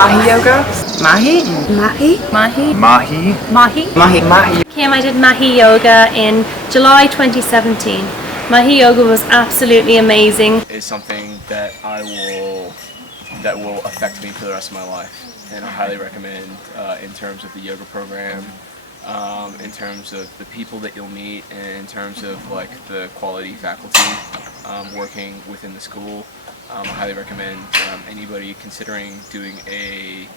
Mahi Yoga. Mahi? Mahi? Mahi? Mahi. Mahi? Mahi. Mahi. I did Mahi Yoga in July 2017. Mahi Yoga was absolutely amazing. Is something that will affect me for the rest of my life, and I highly recommend in terms of the yoga program, in terms of the people that you'll meet, and in terms of like the quality faculty working within the school. I highly recommend anybody considering doing a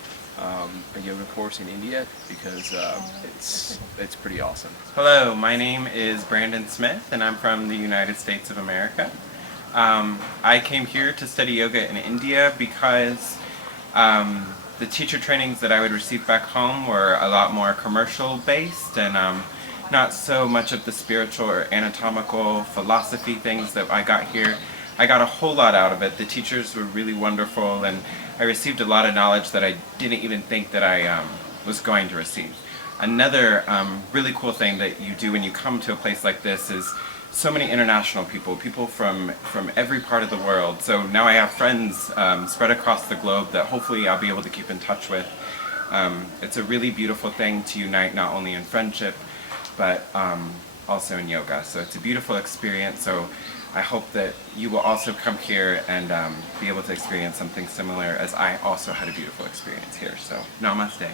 yoga course in India, because it's pretty awesome. Hello, my name is Brandon Smith and I'm from the United States of America. I came here to study yoga in India because the teacher trainings that I would receive back home were a lot more commercial based and not so much of the spiritual or anatomical philosophy things that I got here. I got a whole lot out of it. The teachers were really wonderful and I received a lot of knowledge that I didn't even think that I was going to receive. Another really cool thing that you do when you come to a place like this is so many international people from every part of the world. So now I have friends spread across the globe that hopefully I'll be able to keep in touch with. It's a really beautiful thing to unite not only in friendship, but also in yoga. So it's a beautiful experience. So I hope that you will also come here and be able to experience something similar, as I also had a beautiful experience here. So namaste.